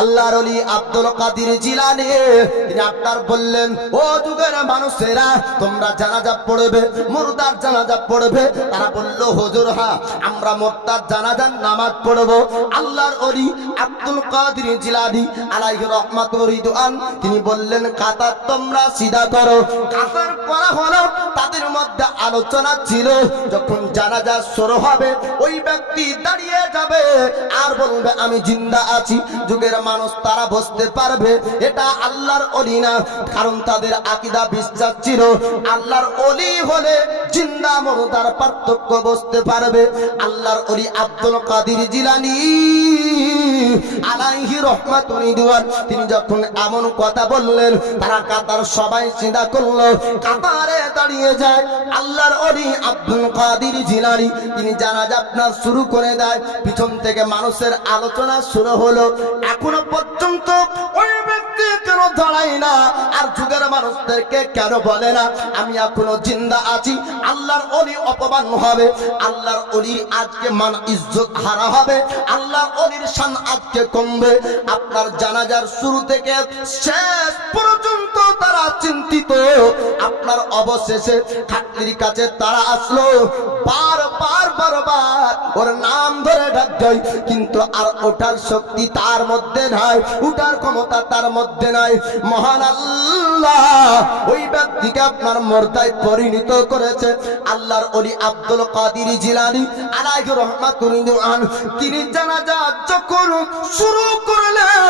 আল্লাহর ওলি আব্দুল কাদের জিলানী তিনি আপনার বললেন, ও যুগের মানুষেরা তোমরা জানাজা পড়বে, মুর্দার জানাজা পড়বে। তারা বলল, হুজুর হ্যাঁ আমরা মুর্দার জানাজার নামাজ পড়ব। আল্লাহর ওলি আব্দুল কাদের জিলানী আলাইহি রাহমাতুর রিদওয়ান তিনি বললেন, কাতার তোমরা সিধা করো। কাতার করা হলো। তাদের মধ্যে আলোচনা ছিল, যখন জানাজা শুরু হবে ওই ব্যক্তি দাঁড়িয়ে যাবে আর বলবে আমি জিন্দা আছি। যুগের মানুষ তারা বুঝতে পারবে এটা আল্লাহর ওলি না, কারণ তাদের আকীদা বিশ্বাস ছিল আল্লাহর ওলি হলে জিন্দা মুর্দার পার্থক্য বুঝতে পারবে। আল্লাহর ওলি আব্দুল কাদের জিলানী আলাইহি রাহমাতুর রিদওয়ান তিনি যখন এমন কথা বললেন, তারা কাতার সবাই চিন্তা করলো, কাতারে দাঁড়িয়ে যায়। আল্লাহর ওলি আব্দুল কাদের জিলানী তিনি জানাজা আপনার শুরু করে দেয়। পিছন থেকে মানুষের আলোচনা শুরু হলো, এখনো পর্যন্ত ওই ব্যক্তি কেন দাঁড়ায় না আর যুগের মানুষদেরকে কেন বলে না আমি এখনো জিন্দা আছি। আল্লাহর ওলি অপমান হবে, আল্লাহর ওলির আজকে মান ইজ্জত হারা হবে, আল্লাহর ওলির শান আজকে কমবে। আপনার জানাজার শুরু থেকে শেষ পর্যন্ত তারা চিন্তিত। আপনার অবশেষে খাটলির কাছে তারা আসলো, বারবার ওর নাম ধরে ডাক দেয়, কিন্তু আর ওঠার শক্তি তার মধ্যে নাই, উঠার ক্ষমতা তার মধ্যে নাই। মহান আল্লাহ ওই ব্যক্তিকে আপনার মুর্দায় পরিণত করেছে। আল্লাহর ওলি আব্দুল কাদের জিলানী আলাইহি রাহমাতুর রিদওয়ান তিনি জানাজা যখন শুরু করলেন,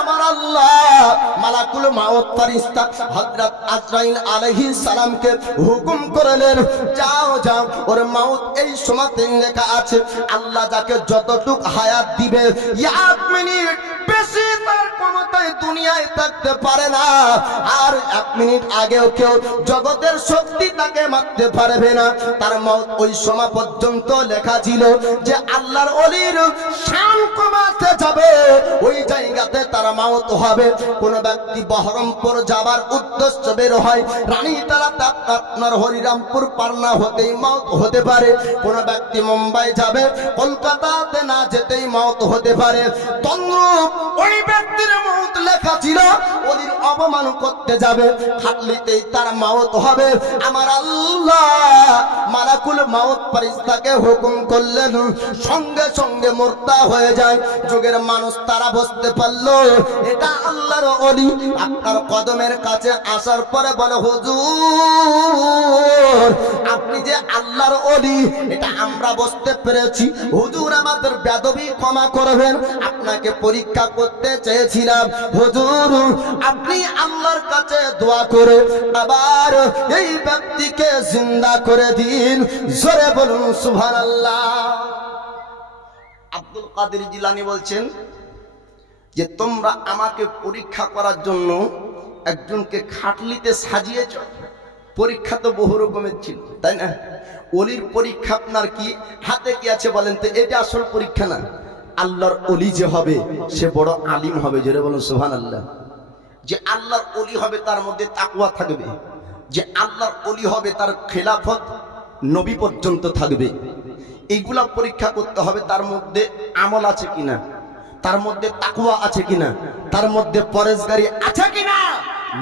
আমার আল্লাহ মালাকুল মাউত ফেরেশতা হযরত আজরাইল আলাইহিস সালামকে হুকুম করলেন, যাও যাও ওর মাউত এই সময়তে লেখা আছে। আল্লাহ যাকে যতটুক হায়াত দিবে 1 মিনিট বেশি তার ক্ষমতায় দুনিয়ায় থাকতে পারে না, আর 1 মিনিট আগেও কেউ জগতের শক্তি তাকে মারতে পারবে না। তার মওত ওই সময় পর্যন্ত লেখা ছিল যে আল্লাহর ওলির শান কমাতে যাবে ওই জায়গাতে তার মওত হবে। কোন ব্যক্তি বহরমপুর যাবার উদ্দেশ্য বের হয়, রানীতালাতে আপনার হরিরামপুর পারনা হতেই মওত হতে পারে। কোন ব্যক্তি মুম্বাই যাবে, কলকাতাতে না যেতেই মওত হতে পারে। তন্দ্রুপ ওই ব্যক্তির মওত লেখা ছিল, ওলির অপমান করতে যাবে খাটলিতেই তার মওত হবে। আমার আল্লাহ মালাকুল মাউত ফেরেশতাকে হুকুম করলেন, সঙ্গে সঙ্গে মুর্দা হয়ে যায়। যুগের মানুষ তারা বুঝতে পারলো এটা আল্লাহর ওলি। আপনার কদমের কাছে আসার পরে বলে, হুজুর আপনি যে আল্লাহর ওলি এটা আমরা বুঝতে পেরেছি, হুজুর আমাদের বেদবি ক্ষমা করবেন, আপনাকে পরীক্ষা করতে চেয়েছিলাম। হুজুর আপনি আল্লাহর কাছে দোয়া করে আবার এই ব্যক্তিকে জিন্দা করে দিন। জোরে বলুন সুবহানাল্লাহ। আব্দুল কাদের জিলানী বলছেন যে তোমরা আমাকে পরীক্ষা করার জন্য একজনকে খাটলিতে সাজিয়েছ। পরীক্ষা তো বহু রকমের ছিল, তাই না? ওলির পরীক্ষা আপনার কি হাতে কি আছে বলেন তো? এটা আসল পরীক্ষা না। আল্লাহর ওলি যে হবে সে বড় আলিম হবে। জোরে বলুন সুবহানাল্লাহ। যে আল্লাহর ওলি হবে তার মধ্যে তাকওয়া থাকবে, যে আল্লাহর ওলি হবে তার খেলাফত নবী পর্যন্ত থাকবে। এইগুলা পরীক্ষা করতে হবে, তার মধ্যে আমল আছে কিনা, তার মধ্যে তাকওয়া আছে কিনা, তার মধ্যে পরেজগারি আছে কিনা,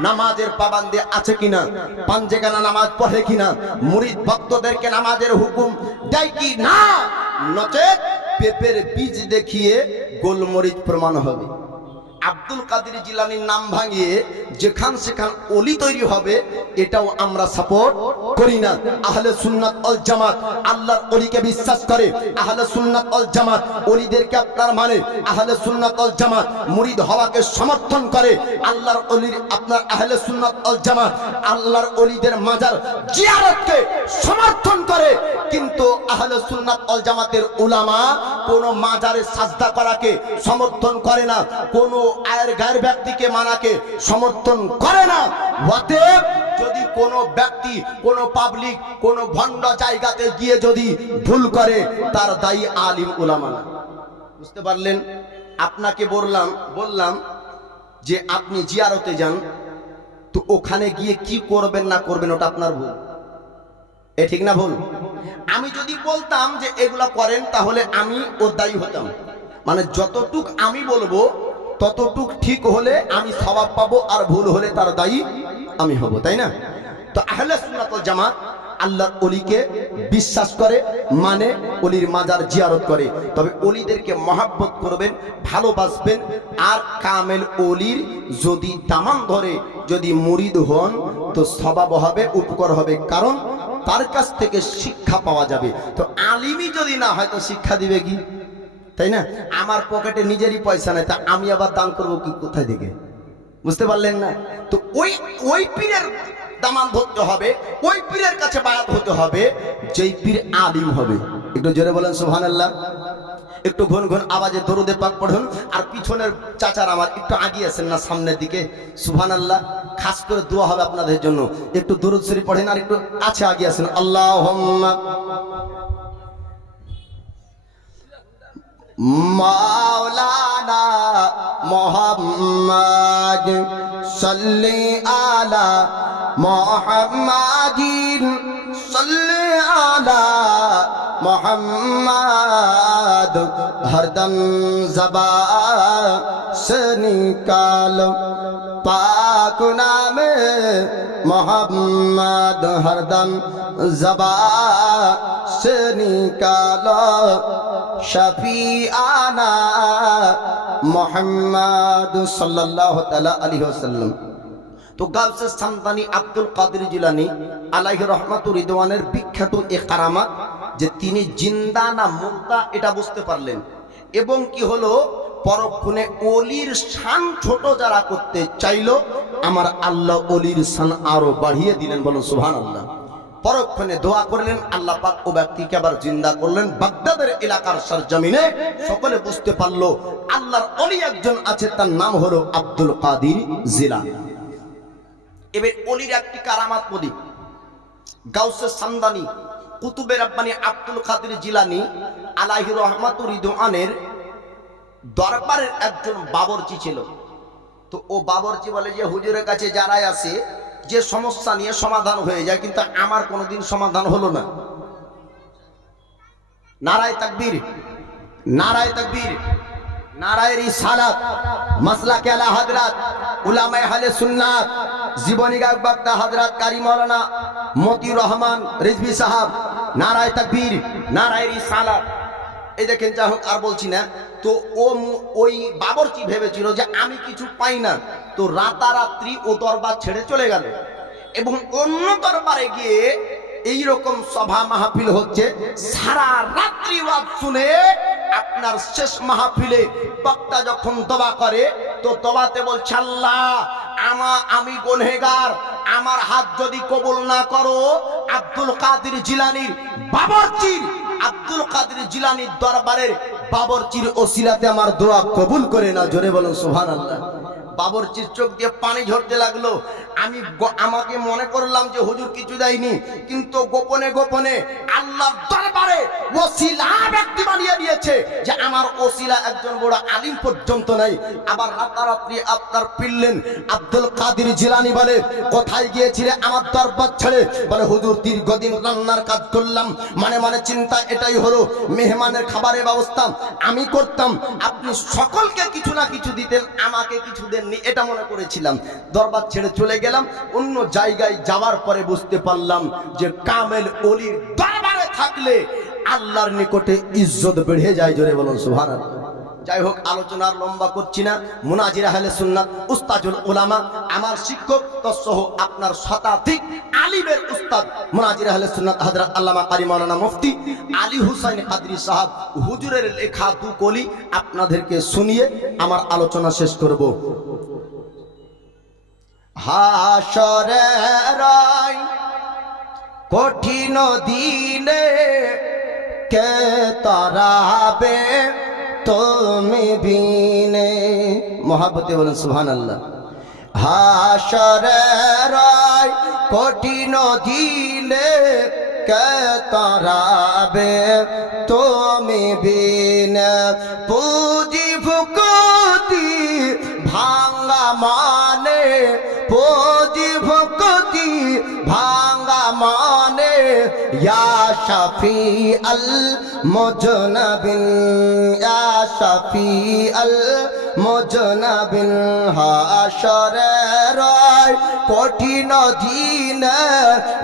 নামাজের পাবন্দি আছে কিনা, পাঞ্জেগানা নামাজ পড়ে কিনা, মুরিদ ভক্তদেরকে নামাজের হুকুম দেয় কি না, নচেত পেঁপের বীজ দেখিয়ে গোলমরিচ প্রমাণ হবে। আব্দুল কাদের জিলানীর নাম ভাঙিয়ে যেখান সেখান ওলি তৈরি হবে, এটাও আমরা সাপোর্ট করি না। আহলে সুন্নাত ওয়াল জামাত আল্লাহর ওলিকে বিশ্বাস করে, আহলে সুন্নাত ওয়াল জামাত ওলিদেরকে আপনার মানে, আহলে সুন্নাত ওয়াল জামাত মুরিদ হওয়াকে সমর্থন করে। আল্লাহর ওলির আপনার আহলে সুন্নাত ওয়াল জামাত আল্লাহর ওলিদের মাজার জিয়ারতকে সমর্থন করে, কিন্তু আহলে সুন্নাত ওয়াল জামাতের উলামা কোন মাজারে সাজদা করাকে সমর্থন করে না, কোন আয়ের গায়ের ব্যক্তিকে মানাকে সমর্থন করে না। অতএব যদি কোনো ব্যক্তি কোনো পাবলিক কোনো ভণ্ড জায়গাতে গিয়ে যদি ভুল করে তার দায়ী আলিম উলামা না। বুঝতে পারলেন? আপনাকে বললাম যে আপনি জিয়ারতে যান, তো ওখানে গিয়ে কি করবেন না করবেন ওটা আপনার ভুল। এ ঠিক না ভুল? আমি যদি বলতাম যে এগুলা করেন তাহলে আমি ওর দায়ী হতাম। মানে যতটুক আমি বলবো ততটুক ঠিক হলে আমি সওয়াব পাবো, আর ভুল হলে তার দায়ী আমি হব, তাই না? তো আহলে সুন্নাত ওয়াল জামাত আল্লাহর ওলিকে বিশ্বাস করে, মানে ওলির মাজার জিয়ারত করে। তবে ওলিদেরকে মহাব্বত করবেন, ভালোবাসবেন। আর কামেল ওলির যদি দামান ধরে, যদি মুরিদ হন, তো সওয়াব হবে, উপকার হবে, কারণ তার কাছ থেকে শিক্ষা পাওয়া যাবে। তো আলিমই যদি না হয় তো শিক্ষা দিবে কি, তাই না? আমার পকেটে নিজেরই পয়সা নাই, তা আমি আবার দান করবো কি, কোথায় থেকে? বুঝতে পারলেন না? তো ওই পীরের দামান ধরতে হবে, ওই পীরের কাছে বায়াত হতে হবে যেই পীর আলিম হবে। একটু জোরে বলেন সুবহানাল্লাহ। একটু ঘন ঘন আওয়াজে দরুদে পাক পড়ুন। আর পিছনের চাচার আমার একটু আগিয়ে আছেন না, সামনের দিকে, সুবহানাল্লাহ। খাস করে দোয়া হবে আপনাদের জন্য। একটু দরুদ শরীফ পড়েন, আর একটু আছে আগিয়ে আছেন। আল্লাহুম্মা মাওলানা মুহাম্মদ সাল্লি আলা মুহাম্মাদিন সাল্লি আলা মুহাম্মদ হরদম ज़बान से निकालो पाक नामे मुहम्मद हरदम ज़बान से निकालो शफीआना मुहम्मद सल्लल्लाहु ताला अलैहि वसल्लम। तो গাউসে সামদানি আব্দুল কাদের জিলানী আলাইহি রহমাতুর রিদওয়ানের বিখ্যাত এ কারামাত যে তিনি জিন্দা না মুর্দা এটা বুঝতে পারলেন। এবং কি হলো, পরক্ষণে ওলির শান ছোট যারা করতে চাইলো, আমার আল্লাহ ওলির শান আরো বাড়িয়ে দিলেন। বলুন সুবহানাল্লাহ। পরক্ষণে দোয়া করলেন, আল্লাহ পাক ও ব্যক্তিকে আবার জিন্দা করলেন বাগদাদের এলাকার সরজমিনে। সকলে বুঝতে পারলো আল্লাহর ওলি একজন আছে, তার নাম হলো আব্দুল কাদের জিলানী। এবার ওলির একটি কারামাত বলি। গাউসে সামদানি কুতুবে রাব্বানি আব্দুল কাদের জিলানী আলাইহি রহমাতুর রিদওয়ানের দরবারের একজন বাবরচি ছিল। তো ও বাবরচি বলে যে হুজুরের কাছে যারাই আসে যে সমস্যা নিয়ে সমাধান হয়ে যায়, কিন্তু আমার কোনোদিন সমাধান হলো না। নারায়ে তাকবীর, নারায়ে তাকবীর, নারায়ে রিসালাত, মাসলাকে আলা হযরত উলামায়ে আহলে সুন্নাত, জীবনী গায়ক বক্তা হযরত কারি মাওলানা মতিউর রহমান রিজভী সাহেব। নারায়ে তাকবীর, নারায়ে রিসালাত। এই দেখেন, যা হোক আর বলছি না। তো ওই বাবরচি ভেবেছিল যে আমি কিছু পাই না, তো রাতারাত্রি ও দরবার ছেড়ে চলে গেল এবং অন্য দরবারে গিয়ে এইরকম সভা মাহফিল হচ্ছে, সারা রাত্রি ওয়াজ শুনে আপনার শেষ মাহফিলে বক্তা যখন দোয়া করে, তো দোয়াতে বলছে, আল্লাহ আমি গুনহগার, আমার হাত যদি কবুল না করো, আব্দুল কাদের জিলানীর বাবরচির, আব্দুল কাদের জিলানীর দরবারের বাবরচির ওসিলাতে আমার দোয়া কবুল করে না। জোরে বলুন সুবহানাল্লাহ। বাবরচির চোখ দিয়ে পানি ঝরতে লাগলো। আমাকে মনে করলাম যে হুজুর কিছু দেয়নি, কিন্তু গোপনে গোপনে আল্লাহর দরবারে ওসিলা ব্যক্তি বানিয়ে দিয়েছে যে আমার ওসিলা একজন বড় আলিম পর্যন্ত নাই। আবার রাতারাত্রি আপনার পিললেন আব্দুল কাদের জিলানী বলে, কোথায় গিয়েছিলে আমার দরবার ছেড়ে? বলে হুজুর দীর্ঘদিন রান্নার কাজ করলাম, মানে মানে চিন্তা এটাই হলো মেহমানের খাবারের ব্যবস্থা আমি করতাম, আপনি সকলকে কিছু না কিছু দিতেন, আমাকে কিছু দেননি, এটা মনে করেছিলাম। দরবার ছেড়ে চলে গেলাম। অন্য জায়গায় যাওয়ার পরে বুঝতে পারলাম যে কামেল ওলির দরবারে থাকলে আল্লাহর নিকটে ইজ্জত বেড়ে যায়। জোরে বলুন সুবহানাল্লাহ। যাই হোক, আলোচনা লম্বা করছি না। মুনাজির আহলে সুন্নাত উস্তাজুল উলামা, আমার শিক্ষক তসহ আপনার শতাধিক আলিমের উস্তাদ মুনাজির আহলে সুন্নাত হযরত আল্লামা কারি মাওলানা মুফতি আলী হুসাইন কাদরি সাহেব হুজুরের লেখা দু কলি আপনাদেরকে শুনিয়ে আমার আলোচনা শেষ করব। হাসরের কঠিন দিনে কে তারাবে তুমি বিনে। মহাব্বতে বলেন সুবহানাল্লাহ। হাসরের কঠিন দিনে কে তারাবে তুমি বিনে। পুঁজি ভুকুতি ভাঙ্গা মানে, পুঁজি ভুকুতি ভাঙ্গা মানে, ইয়া শাফি আল মুজনাবিন ইয়া শাফি আল মুজনাবিন হাশরের কঠিন দিনে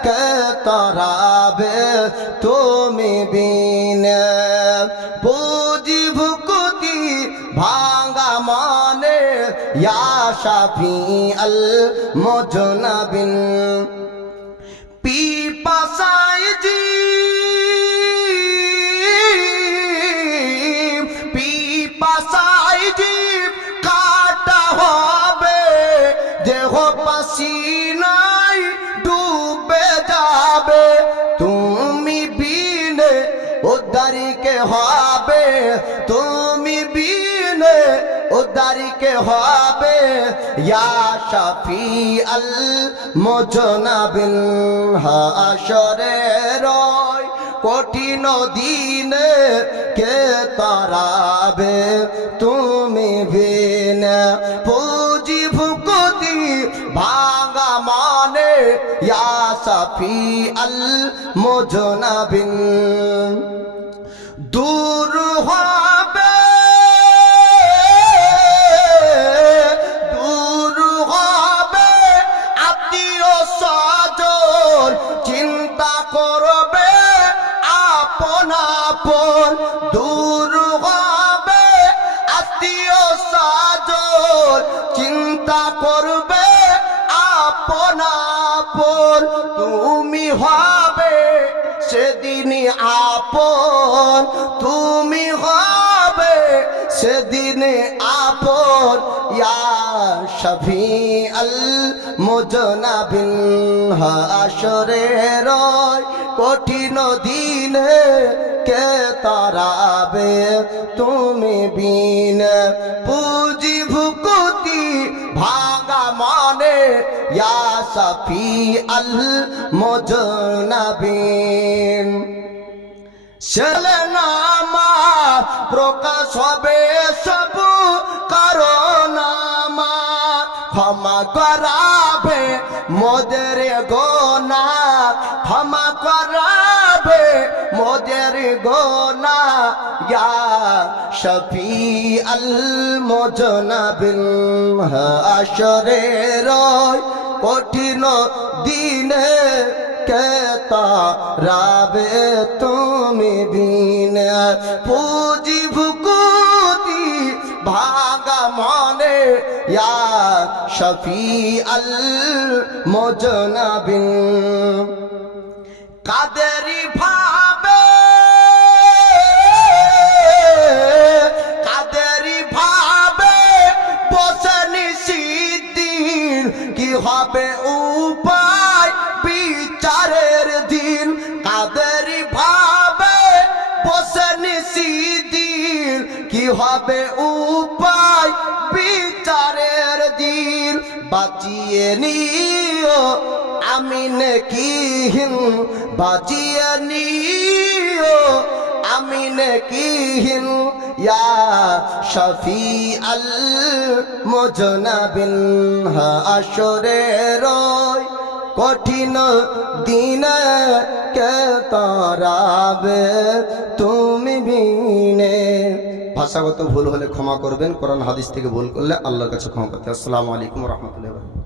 কে তরাবে তুমি বিনে বুঝি ভুকুতি ভাঙ্গা মানে ইয়া শাফি আল মুজনাবিন পিপাসায় জীব পিপাসায় জীব কাটা হবে দেহ পাসিনায় ডুবে যাবে তুমি বিনে উদ্ধারিকে হবে তুমি বিনে উদ্ধারিকে হবে ইয়া শাফি আল মুজনাবিন হাশরের কঠিন দিনে কে তারাবে তুমি বিনে পুঁজি ভুকুতি ভাঙা মানে ইয়া শাফি আল মুজনাবিন দূর হবে আত্মীয় স্বজন চিন্তা করবে আপন আপন দূর হবে আত্মীয় স্বজন চিন্তা করবে আপন আপন তুমি হবে সেদিনই আপন তুমি হবে সেদিনে আপন ইয়া শাফি আল মুজনাবিন হাশরের কঠিন দিনে কে তারাবে তুমি বিনে পুঁজি ভুকুতি ভাঙা মানে ইয়া শাফি আল মুজনাবিন সেলেনামা প্রকাশ হবে সব কারণামা ক্ষমা করাবে মোদের গোনা ক্ষমা করাবে মোদের গোনা ইয়া শাফি আল মুজনাবিন হাশরের কঠিন দিনে কে তারাবে তুমি বিনে পুঁজি ভুকুতি ভাঙা মনে ইয়া শাফি আল মুজনাবিন কাদেরি ভাবে বসে নিশিদিন কি হবে উপায় বিচারের দিন কাদেরি ভাবে বসে নিশিদিন কি হবে উপায় বিচারের দিন বাঁচিয়ে নিও আমি নেকিহীন বাঁচিয়ে নিও আমি নেকিহীন ইয়া শাফি আল মুজনাবিন হাশরের কঠিন দিনে কে তারাবে তুমি বিনে ভাষাগত ভুল হলে ক্ষমা করবেন কোরআন হাদিস থেকে ভুল করলে আল্লাহর কাছে ক্ষমা করতে আসসালামু আলাইকুম ওয়া রাহমাতুল্লাহি ওয়া বারাকাতুহু।